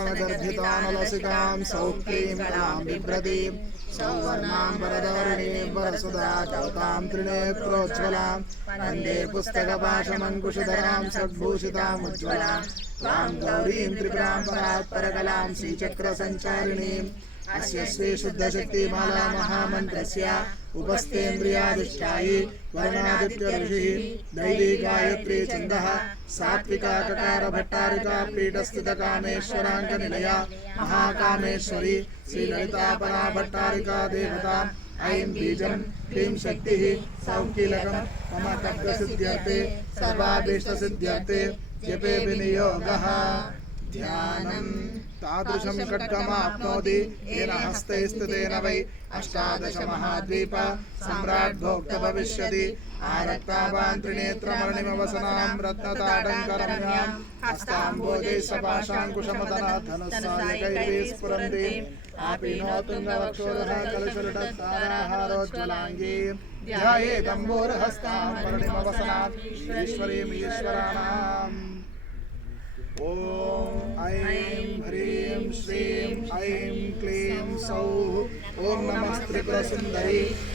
समिदर्भितानलसिकां सौक्लीं कलां बिभ्रतीं सौवर्णां वरदारिणीं वरसुधा कौतां त्रिनेत्रोज्ज्वलां वन्दे पुस्तकपाशमङ्कुशधरां सद्भूषितामुज्ज्वलां त्वां गौरीं त्रिपुरां परात्परकलां श्रीचक्रसञ्चारिणीम् अस्य श्रीशुद्धशक्तिमाला महामन्त्रस्य उपस्थेन्द्रियाधिष्ठायि वर्णादित्यऋषिः दैवी गायत्री छन्दः, सात्विका ककार भट्टारिका महाकामेश्वरी, श्रीललितापरा भट्टारिका देवता, ऐं बीजं ह्रीं शक्तिः, सौकीलकं मम कब्दसिद्ध्यर्थे सर्वाभीष्टसिद्ध्यर्थे जपे विनियोगः ध्यानं तादृशं खड्गमाप्नोति येन हस्तैस्थितेन वै अष्टादशमहाद्वीप सम्राट् भोक्त भविष्यति आरक्तावान् त्रिनेत्रमणिमवसनां रत्नताडङ्करम्यां हस्ताम्बोजैः सपाशाङ्कुशमदना धनुस्सायकैः स्फुरन्ति आपीनोतुङ्गवक्षोरकलचलुटत्ताराहारोज्ज्वलाङ्गी ध्याये दम्भोर्हस्तां ॐ ऐं ह्रीं श्रीं ऐं क्लीं सौः ओम नमः त्रिपुर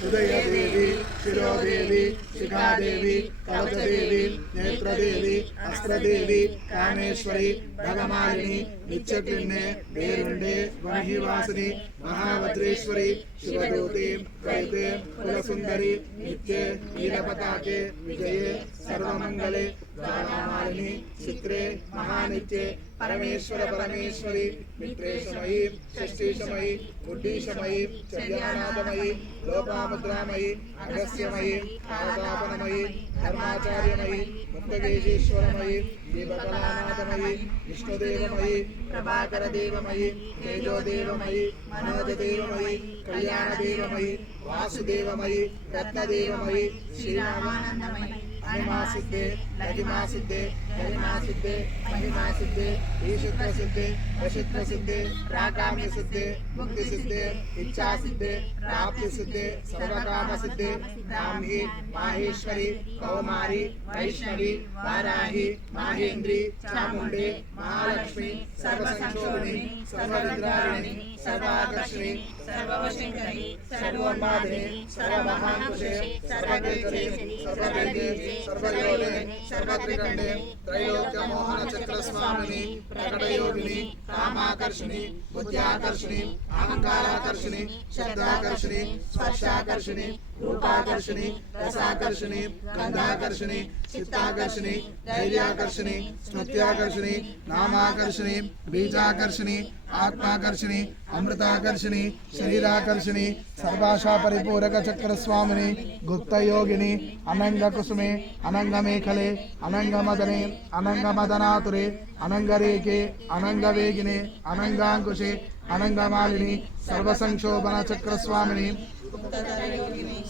उदय देवी शिरो देवी शिखा देवी कवच देवी नेत्र देवी अस्त्र देवी कामेश्वरी, भगमालिनी नित्यकिन्ने देरुण्डे वहिवासिनी महाभद्रेश्वरी शिवदूती त्रैते कुलसुंदरी नित्ये, नीलपताके, विजये सर्वमंगले ज्वालामालिनी चित्रे महानित्ये परमेश्वर परमेश्वरी मित्रेशमयी षष्ठीशमयी बुद्धीशमयी चर्यानाथमयी लोपामुद्रामयी अगस्यमयी कालतापनमयी धर्माचार्यमयी मुक्तकेशीश्वरमयी दीपकलानाथमयी विष्णुदेवमयी प्रभाकरदेवमयी तेजोदेवमयी मनोजदेवमयी कल्याणदेवमयी वासुदेवमयी रत्नदेवमयी श्रीरामानन्दमयी महिमा सिद्धे लहिमा सिद्धे गरिमा सिद्धे महिमा सिद्धे ईशुत्व सिद्धे वशित्व सिद्धे प्राकाम्य सिद्धे मुक्ति सिद्धे इच्छा सिद्धे प्राप्ति सिद्धे सर्वकाम सिद्धे ब्राह्मी माहेश्वरी कौमारी वैष्णवी वाराही माहेन्द्री चामुंडे महालक्ष्मी सर्वसंशोधिनी सर्वविद्रारिणी सर्वाकर्षणी सर्ववशंकरी सर्वोन्मादिनी सर्वमहांकुशे సర్వయోని సర్వత్రికండే త్రైలోక్య మోహన చక్రస్వామిని ప్రకటయోగిని కామాకర్షిణి బుద్ధ్యాకర్షిణి అహంకారాకర్షిణి శబ్దాకర్షిణి స్పర్శాకర్షిణి రూపాకర్షిణి రసాకర్షిణి గంధాకర్షిణి చిత్తాకర్షిణి ధైర్యాకర్షిణి స్మృత్యాకర్షిణి నామాకర్షిణి బీజాకర్షిణి ఆత్మాకర్షిణి అమృతాకర్షిణి శరీరాకర్షిణి సర్వాషా పరిపూరక చక్రస్వామిని గుప్తయోగిని అనంగ కుసుమే అనంగమేఖలే అనంగమదనే అనంగమదనాతురే అనంగరేఖే అనంగవేగినే అనంగాంకుశే అనంగమాలిని సర్వసంక్షోభన చక్రస్వామిని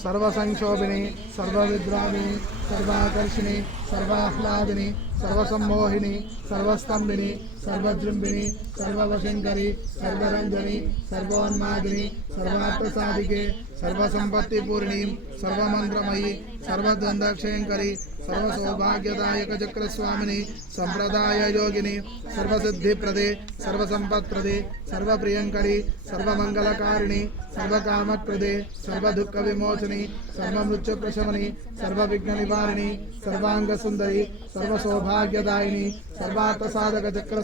సర్వసంక్షోభిని సర్వవిద్రావిని సర్వాకర్షిణి సర్వాహ్లాదిని సర్వసమ్మోహిని సర్వస్తంభిని సర్వజృంభిని సర్వవశంకరి సర్వరంజని సర్వోన్మాదిని సర్వాత్మసాధికే సర్వసంపత్తిపూర్ణి సర్వమంత్రమయి సర్వద్వందక్షయంకరి సర్వసౌభాగ్యదాయక చక్రస్వామిని సంప్రదాయ యోగిని సర్వసిద్ధిప్రదే సర్వసంపత్ప్రదే సర్వప్రియంకరి సర్వమంగళకారిణి సర్వకామప్రదే సర్వదుఃఖ విమోచని సర్వమృత్యు ప్రశమని సర్వ విఘ్న నివారిణి సర్వాంగ సుందరి సర్వ సౌభాగ్యదాయిని సర్వార్థ సాధక చక్ర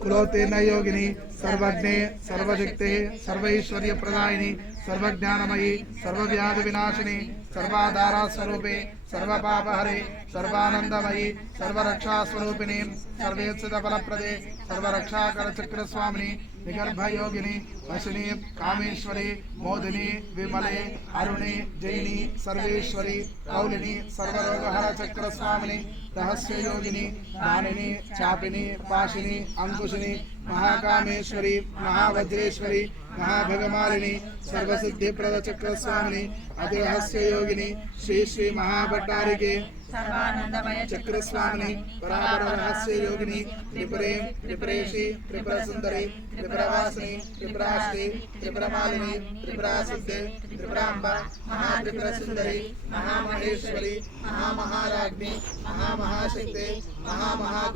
కులోత్తీర్ణ యోగిని సర్వజ్ఞే సర్వశక్తే సర్వైశ్వర్య ప్రదాయిని సర్వజ్ఞానమయి సర్వవ్యాధి వినాశిని సర్వాధారా స్వరూపే సర్వపాపహరే సర్వానందమయి సర్వరక్షా స్వరూపిణి సర్వేత్సిత ఫలప్రదే సర్వరక్షాకర చక్రస్వామిని निगर्भयोगिनी वशिनी कामेश्वरी मोदिनी विमले अरुणी जैनी सर्वेश्वरी कौलिनी सर्वरोगहर चक्रस्वामिनी రహస్యయోగిని దానిని చాపిని పాషిని అంకుశిని మహాకామేశ్వరి మహాభద్రేశ్వరి మహాభగమాలిని సర్వసిద్ధిప్రద చక్రస్వామిని అతిరహస్యయోగిని శ్రీ శ్రీ మహాభట్టారికి చక్రస్వామిని పరాపర రహస్యయోగిని త్రిపురే త్రిపురేషి త్రిపురసుందరి త్రిపురవాసిని త్రిపురాశ్రీ త్రిపురమాలిని త్రిపురాసిద్ధి త్రిపురాంబ మహాత్రిపురసుందరి మహామహేశ్వరి మహామహారాజ్ఞి మహా महामहाशक्ते महामहा